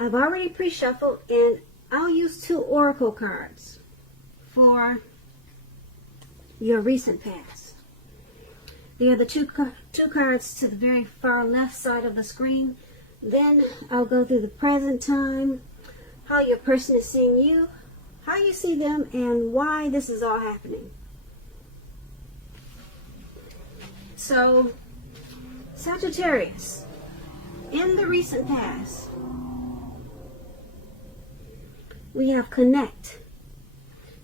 I've already pre-shuffled, and I'll use 2 oracle cards for your recent past. They are the two cards to the very far left side of the screen. Then I'll go through the present time, how your person is seeing you, how you see them, and why this is all happening. So, Sagittarius, in the recent past, we have connect.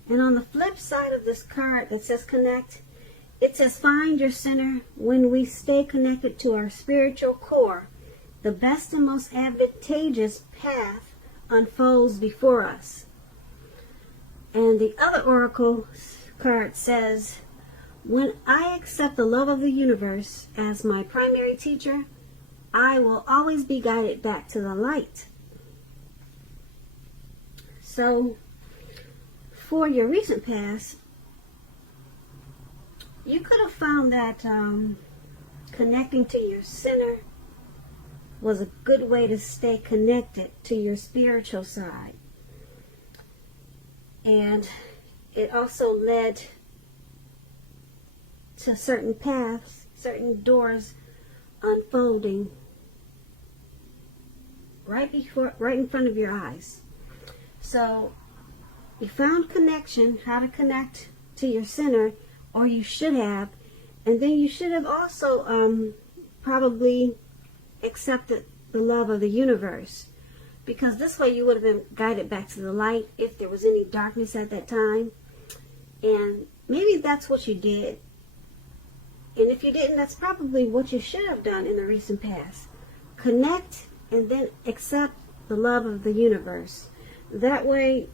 And on the flip side of this card that says connect, it says find your center. When we stay connected to our spiritual core, the best and most advantageous path unfolds before us. And the other oracle card says, when I accept the love of the universe as my primary teacher, I will always be guided back to the light. So, for your recent past, you could have found that connecting to your center was a good way to stay connected to your spiritual side. And it also led to certain paths, certain doors unfolding right in front of your eyes. So you found connection, how to connect to your center, or you should have, and then you should have also probably accepted the love of the universe, because this way you would have been guided back to the light if there was any darkness at that time. And maybe that's what you did, and if you didn't, that's probably what you should have done in the recent past. Connect and then accept the love of the universe. That way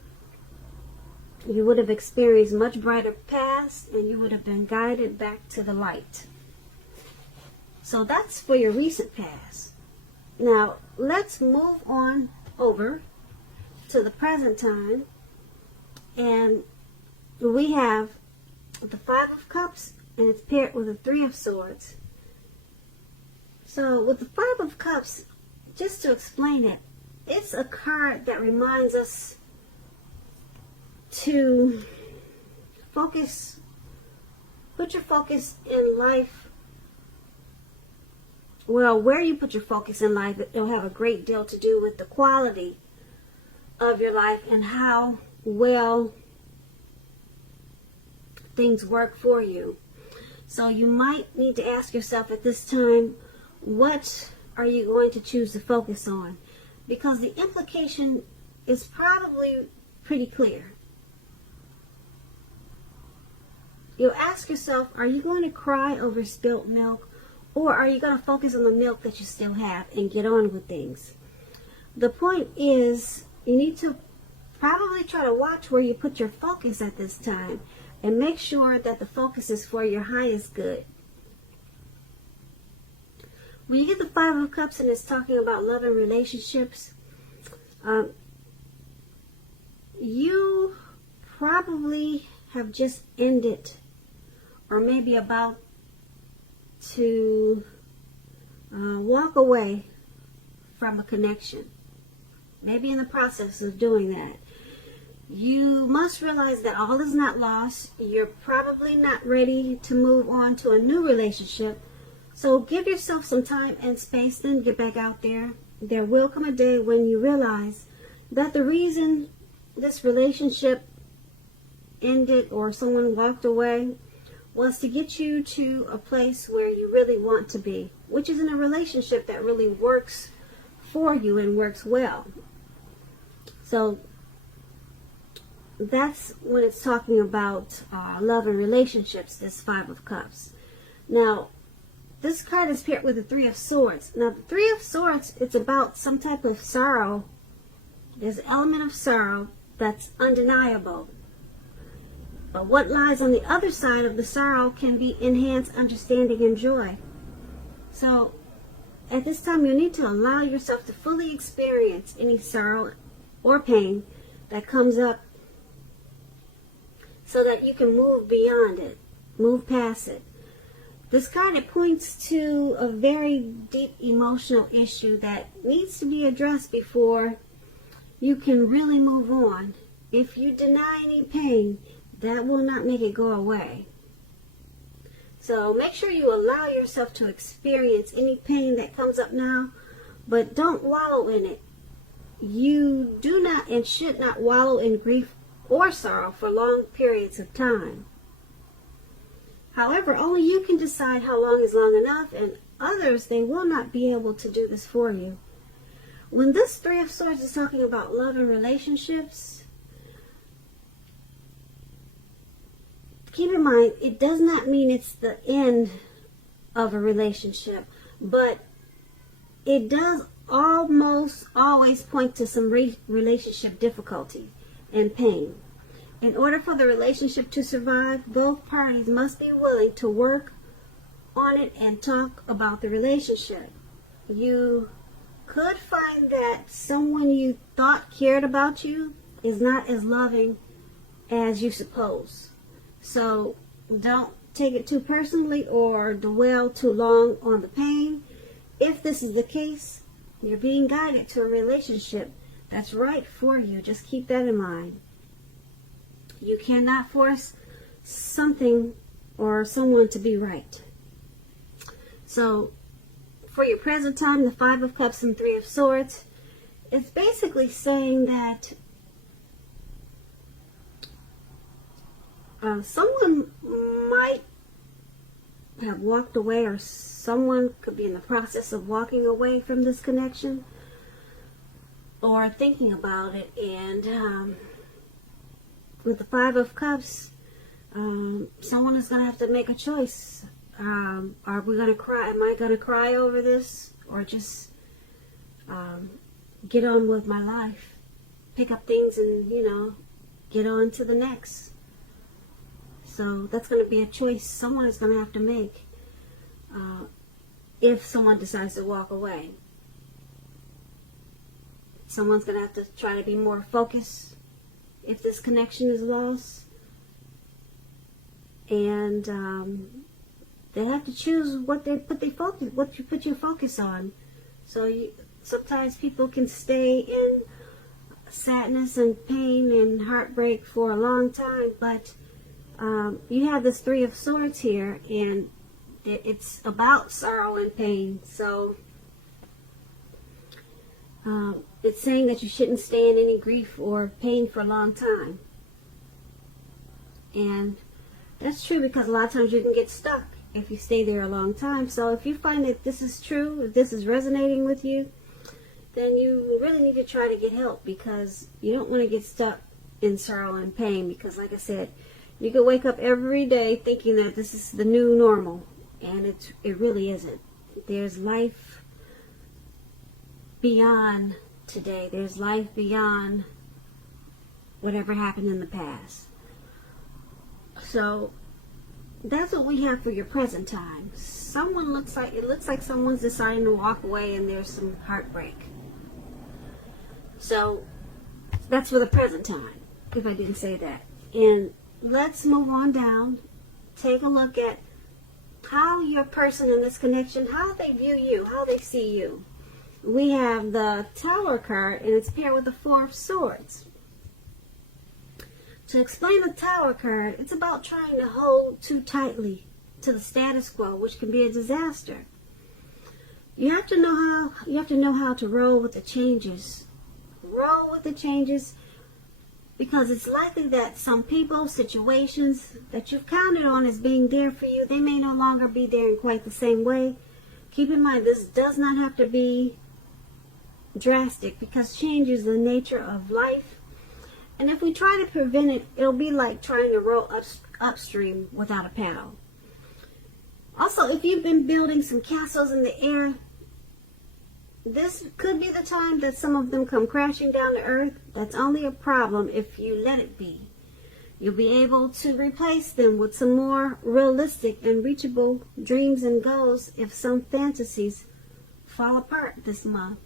you would have experienced much brighter paths, and you would have been guided back to the light. So that's for your recent past. Now let's move on over to the present time, and we have the 5 of Cups, and it's paired with the 3 of Swords. So with the 5 of Cups, just to explain it, it's a card that reminds us to focus, put your focus in life. Well, where you put your focus in life, it'll have a great deal to do with the quality of your life and how well things work for you. So you might need to ask yourself at this time, what are you going to choose to focus on? Because the implication is probably pretty clear. You'll ask yourself, are you going to cry over spilt milk, or are you going to focus on the milk that you still have and get on with things? The point is, you need to probably try to watch where you put your focus at this time, and make sure that the focus is for your highest good. When you get the 5 of Cups and it's talking about love and relationships, you probably have just ended, or maybe about to walk away from a connection. Maybe in the process of doing that. You must realize that all is not lost. You're probably not ready to move on to a new relationship. So give yourself some time and space, then get back out there. There will come a day when you realize that the reason this relationship ended or someone walked away was to get you to a place where you really want to be, which is in a relationship that really works for you and works well. So that's when it's talking about love and relationships, this 5 of Cups. Now, this card is paired with the 3 of Swords. Now, the 3 of Swords, it's about some type of sorrow. There's an element of sorrow that's undeniable. But what lies on the other side of the sorrow can be enhanced understanding and joy. So, at this time, you need to allow yourself to fully experience any sorrow or pain that comes up, so that you can move beyond it, move past it. This card, it points to a very deep emotional issue that needs to be addressed before you can really move on. If you deny any pain, that will not make it go away. So make sure you allow yourself to experience any pain that comes up now, but don't wallow in it. You do not and should not wallow in grief or sorrow for long periods of time. However, only you can decide how long is long enough, and others, they will not be able to do this for you. When this Three of Swords is talking about love and relationships, keep in mind, it does not mean it's the end of a relationship, but it does almost always point to some relationship difficulty and pain. In order for the relationship to survive, both parties must be willing to work on it and talk about the relationship. You could find that someone you thought cared about you is not as loving as you suppose. So don't take it too personally or dwell too long on the pain. If this is the case, you're being guided to a relationship that's right for you. Just keep that in mind. You cannot force something or someone to be right. So, for your present time, the Five of Cups and Three of Swords, it's basically saying that someone might have walked away, or someone could be in the process of walking away from this connection, or thinking about it. And with the Five of Cups, someone is going to have to make a choice. Are we going to cry? Am I going to cry over this, or just get on with my life, pick up things and, get on to the next? So that's going to be a choice someone is going to have to make if someone decides to walk away. Someone's going to have to try to be more focused if this connection is lost, and they have to choose what you put your focus on. So sometimes people can stay in sadness and pain and heartbreak for a long time, but you have this Three of Swords here, and it's about sorrow and pain. So it's saying that you shouldn't stay in any grief or pain for a long time. And that's true, because a lot of times you can get stuck if you stay there a long time. So if you find that this is true, if this is resonating with you, then you really need to try to get help, because you don't want to get stuck in sorrow and pain. Because like I said, you could wake up every day thinking that this is the new normal, and it really isn't. There's life beyond today. There's life beyond whatever happened in the past. So that's what we have for your present time. It looks like someone's deciding to walk away, and there's some heartbreak. So that's for the present time, if I didn't say that. And let's move on down. Take a look at how your person in this connection, how they view you, how they see you. We have the Tower card, and it's paired with the Four of Swords. To explain the Tower card, it's about trying to hold too tightly to the status quo, which can be a disaster. You have to know how to roll with the changes. Roll with the changes, because it's likely that some people, situations that you've counted on as being there for you, they may no longer be there in quite the same way. Keep in mind, this does not have to be drastic, because change is the nature of life. And if we try to prevent it, it'll be like trying to row upstream without a paddle. Also, if you've been building some castles in the air, this could be the time that some of them come crashing down to earth. That's only a problem if you let it be. You'll be able to replace them with some more realistic and reachable dreams and goals if some fantasies fall apart this month.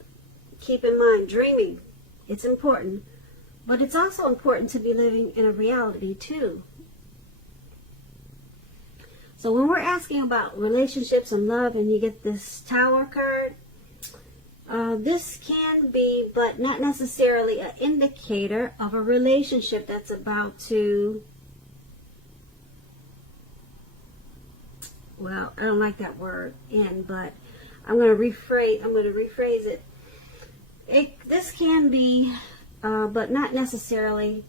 Keep in mind, dreaming, it's important. But it's also important to be living in a reality too. So when we're asking about relationships and love, and you get this Tower card, This can be, but not necessarily, an indicator of a relationship that's about to, well, I don't like that word, end, but I'm going to rephrase it. This can be, but not necessarily,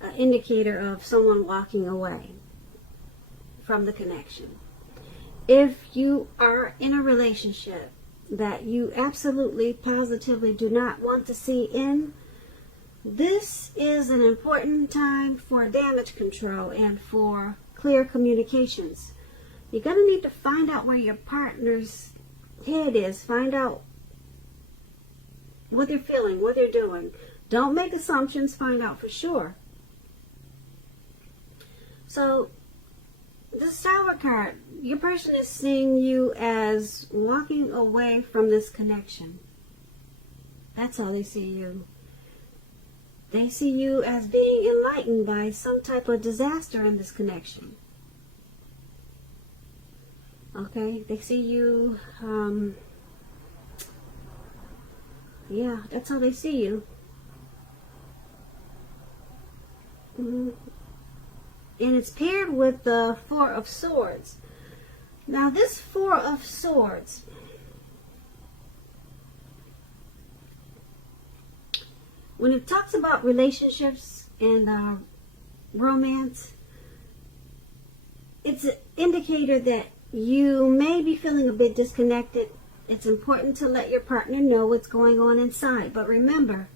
an indicator of someone walking away from the connection. If you are in a relationship that you absolutely, positively do not want to see end, this is an important time for damage control and for clear communications. You're going to need to find out where your partner's head is. Find out what they're feeling, what they're doing. Don't make assumptions. Find out for sure. So, this Tower card, your person is seeing you as walking away from this connection. That's how they see you. They see you as being enlightened by some type of disaster in this connection. Okay, they see you, yeah, that's how they see you. And it's paired with the Four of Swords. Now this Four of Swords, when it talks about relationships and romance, it's an indicator that you may be feeling a bit disconnected. It's important to let your partner know what's going on inside. But remember,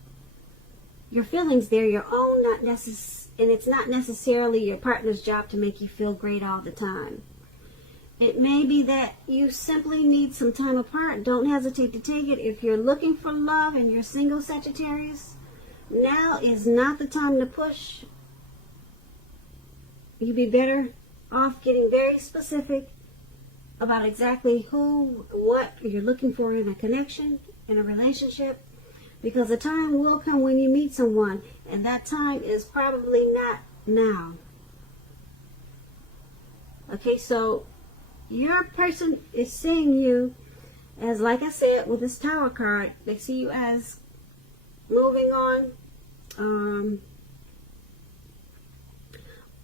your feelings, they're your own, and it's not necessarily your partner's job to make you feel great all the time. It may be that you simply need some time apart. Don't hesitate to take it. If you're looking for love and you're single, Sagittarius, now is not the time to push. You'd be better off getting very specific about exactly who, what you're looking for in a connection, in a relationship, because the time will come when you meet someone, and that time is probably not now. Okay, so your person is seeing you as, like I said, with this Tower card, they see you as moving on,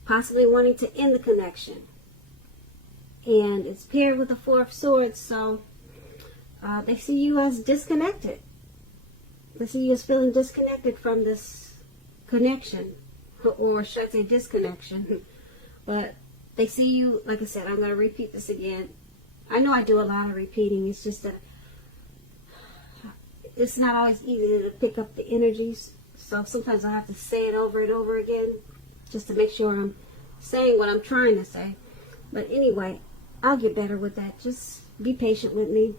possibly wanting to end the connection. And it's paired with the Four of Swords, so they see you as disconnected. They see you as feeling disconnected from this connection, or should I say disconnection. But they see you, like I said, I'm going to repeat this again. I know I do a lot of repeating. It's just that it's not always easy to pick up the energies. So sometimes I have to say it over and over again just to make sure I'm saying what I'm trying to say. But anyway, I'll get better with that. Just be patient with me.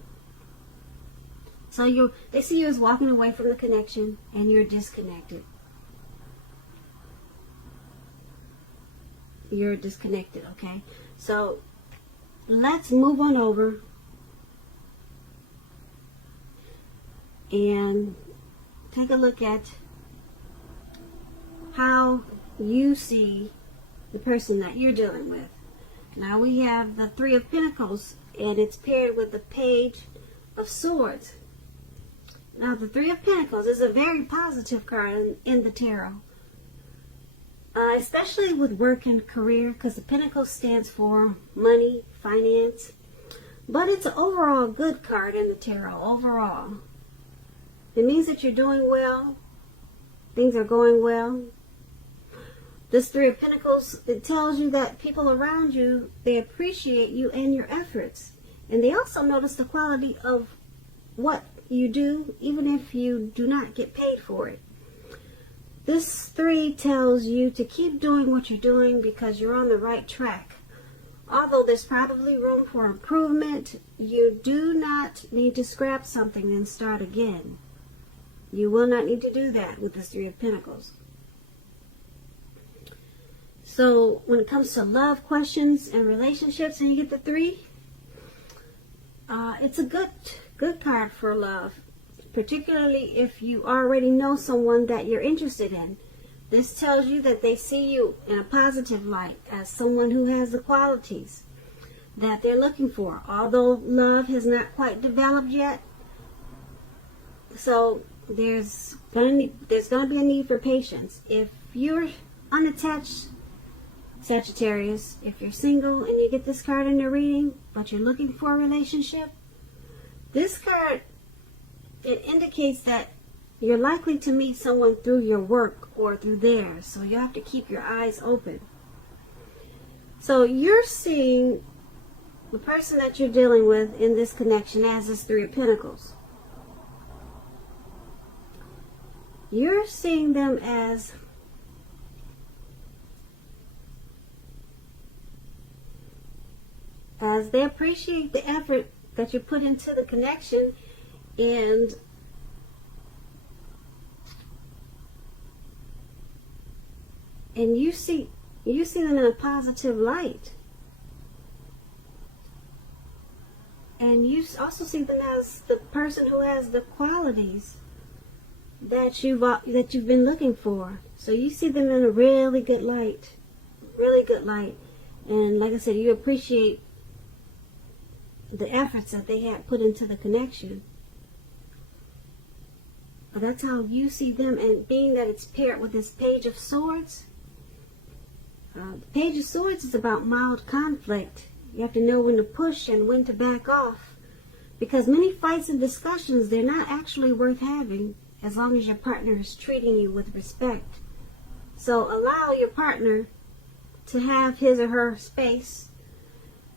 So they see you as walking away from the connection, and you're disconnected. You're disconnected, okay? So let's move on over and take a look at how you see the person that you're dealing with. Now we have the Three of Pentacles, and it's paired with the Page of Swords. Now the Three of Pentacles is a very positive card in the tarot, especially with work and career, because the Pentacle stands for money, finance, but it's an overall good card in the tarot. Overall, it means that you're doing well, things are going well. This Three of Pentacles, it tells you that people around you, they appreciate you and your efforts. And they also notice the quality of what you do, even if you do not get paid for it. This three tells you to keep doing what you're doing because you're on the right track. Although there's probably room for improvement, you do not need to scrap something and start again. You will not need to do that with this Three of Pentacles. So when it comes to love questions and relationships, and you get the three, it's a good card for love, particularly if you already know someone that you're interested in. This tells you that they see you in a positive light as someone who has the qualities that they're looking for. Although love has not quite developed yet, So there's gonna be a need for patience. If you're unattached, Sagittarius, if you're single and you get this card in your reading, but you're looking for a relationship, this card, it indicates that you're likely to meet someone through your work or through theirs. So you have to keep your eyes open. So you're seeing the person that you're dealing with in this connection as this Three of Pentacles. You're seeing them as they appreciate the effort that you put into the connection, and you see them in a positive light. And you also see them as the person who has the qualities that you've been looking for. So you see them in a really good light, really good light. And like I said, you appreciate the efforts that they had put into the connection. But that's how you see them. And being that it's paired with this Page of Swords, the Page of Swords is about mild conflict. You have to know when to push and when to back off, because many fights and discussions, they're not actually worth having as long as your partner is treating you with respect. So allow your partner to have his or her space.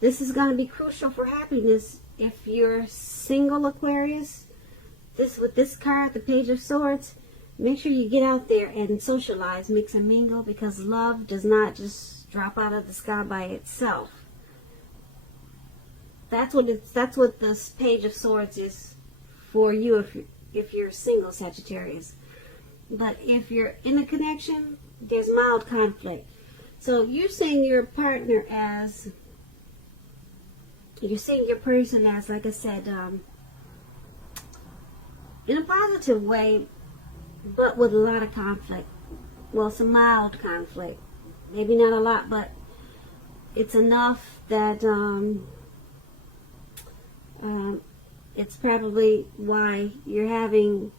This is going to be crucial for happiness. If you're single, Aquarius, with this card, the Page of Swords, make sure you get out there and socialize, mix and mingle, because love does not just drop out of the sky by itself. That's what this Page of Swords is for you if you're single, Sagittarius. But if you're in a connection, there's mild conflict. So you're seeing your partner as, you're seeing your person as, like I said, in a positive way, but with a lot of conflict. Well, some mild conflict. Maybe not a lot, but it's enough that it's probably why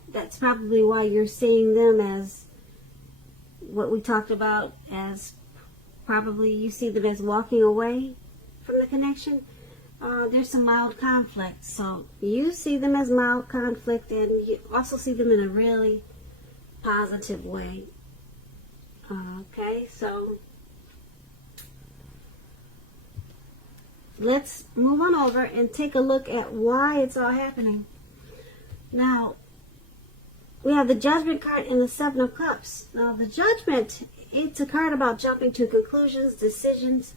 that's probably why you're seeing them as what we talked about, as probably you see them as walking away from the connection. There's some mild conflict. So you see them as mild conflict, and you also see them in a really positive way. Okay, so let's move on over and take a look at why it's all happening. Now, we have the Judgment card and the Seven of Cups. Now, the Judgment, it's a card about jumping to conclusions, decisions,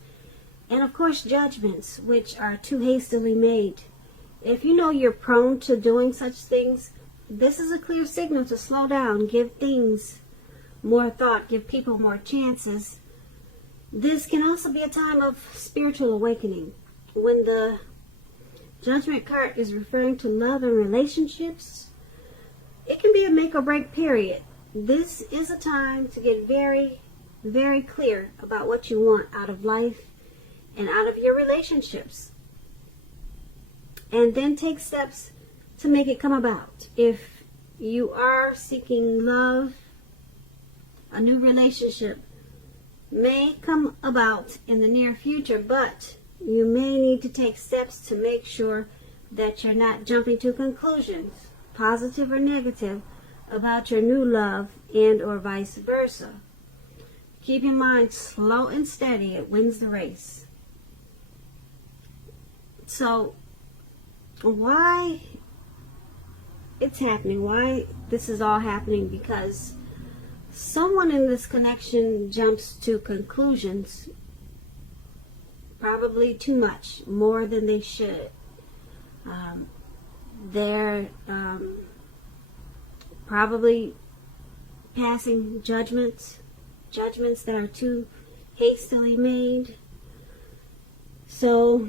and of course judgments, which are too hastily made. If you know you're prone to doing such things, this is a clear signal to slow down, give things more thought, give people more chances. This can also be a time of spiritual awakening. When the Judgment card is referring to love and relationships, it can be a make or break period. This is a time to get very, very clear about what you want out of life and out of your relationships, and then take steps to make it come about. If you are seeking love, a new relationship may come about in the near future, but you may need to take steps to make sure that you're not jumping to conclusions, positive or negative, about your new love, and or vice versa. Keep in mind, slow and steady, it wins the race. So, why it's happening, why this is all happening, because someone in this connection jumps to conclusions, probably too much, more than they should. They're probably passing judgments that are too hastily made. So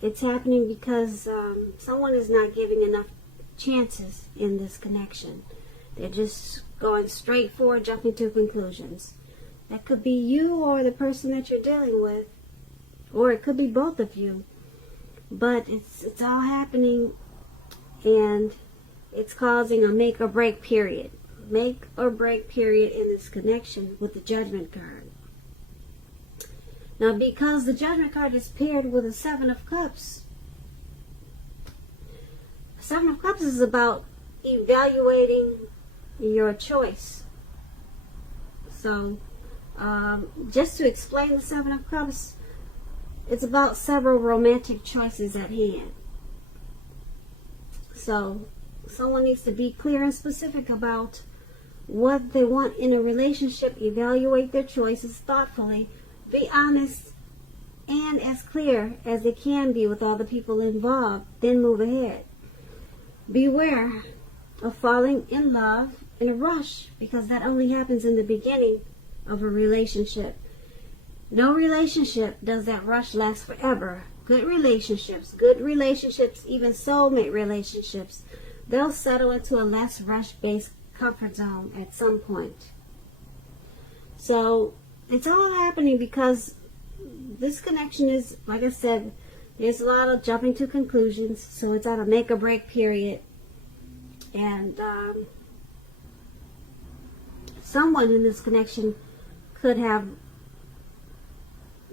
it's happening because someone is not giving enough chances in this connection. They're just going straight forward, jumping to conclusions. That could be you or the person that you're dealing with, or it could be both of you. But it's all happening and it's causing a make or break period. Make or break period in this connection with the Judgment card. Now, because the Judgment card is paired with the Seven of Cups, Seven of Cups is about evaluating your choice. So, just to explain the Seven of Cups, it's about several romantic choices at hand. So, someone needs to be clear and specific about what they want in a relationship, evaluate their choices thoughtfully, be honest and as clear as they can be with all the people involved, then move ahead. Beware of falling in love in a rush, because that only happens in the beginning of a relationship. No relationship does that rush last forever. Good relationships, even soulmate relationships, they'll settle into a less rush-based comfort zone at some point. So it's all happening because this connection is, like I said, there's a lot of jumping to conclusions. So it's at a make or break period. And someone in this connection could have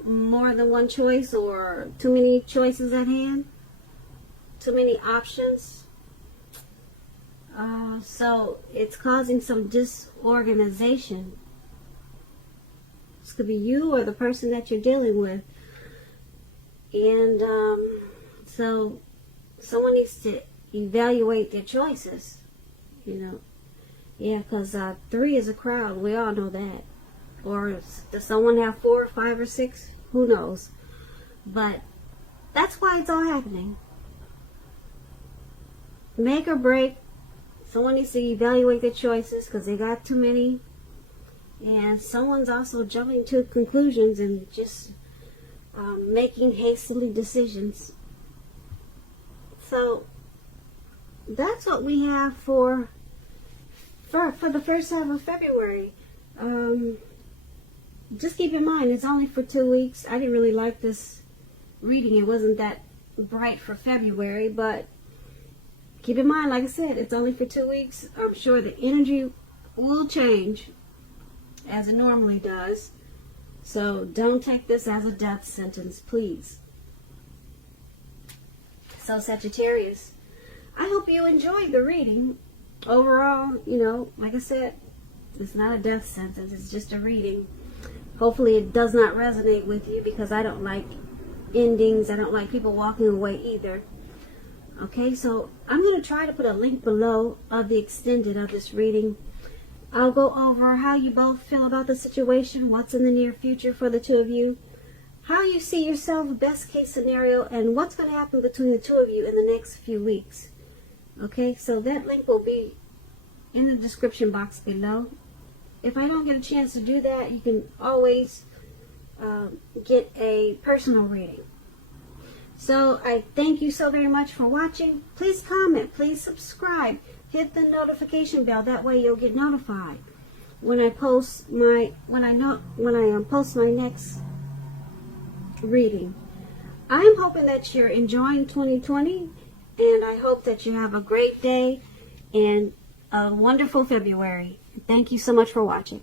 more than one choice, or too many choices at hand, too many options. So it's causing some disorganization. This could be you or the person that you're dealing with. And so someone needs to evaluate their choices, you know. Yeah, because 3 is a crowd. We all know that. Or does someone have 4, 5, or 6? Who knows? But that's why it's all happening. Make or break. Someone needs to evaluate their choices because they got too many. And someone's also jumping to conclusions and just making hastily decisions. So that's what we have for the first half of February. Just keep in mind, it's only for 2 weeks. I didn't really like this reading. It wasn't that bright for February, but keep in mind, like I said, it's only for 2 weeks. I'm sure the energy will change as it normally does. So don't take this as a death sentence, please. So Sagittarius, I hope you enjoyed the reading. Overall, you know, like I said, it's not a death sentence. It's just a reading. Hopefully it does not resonate with you, because I don't like endings. I don't like people walking away either. Okay, so I'm going to try to put a link below of the extended of this reading. I'll go over how you both feel about the situation, what's in the near future for the two of you, how you see yourself, best case scenario, and what's going to happen between the two of you in the next few weeks. Okay, so that link will be in the description box below. If I don't get a chance to do that, you can always get a personal reading. So I thank you so very much for watching. Please comment, please subscribe, hit the notification bell. That way you'll get notified when I post my post my next reading. I am hoping that you're enjoying 2020, and I hope that you have a great day and a wonderful February. Thank you so much for watching.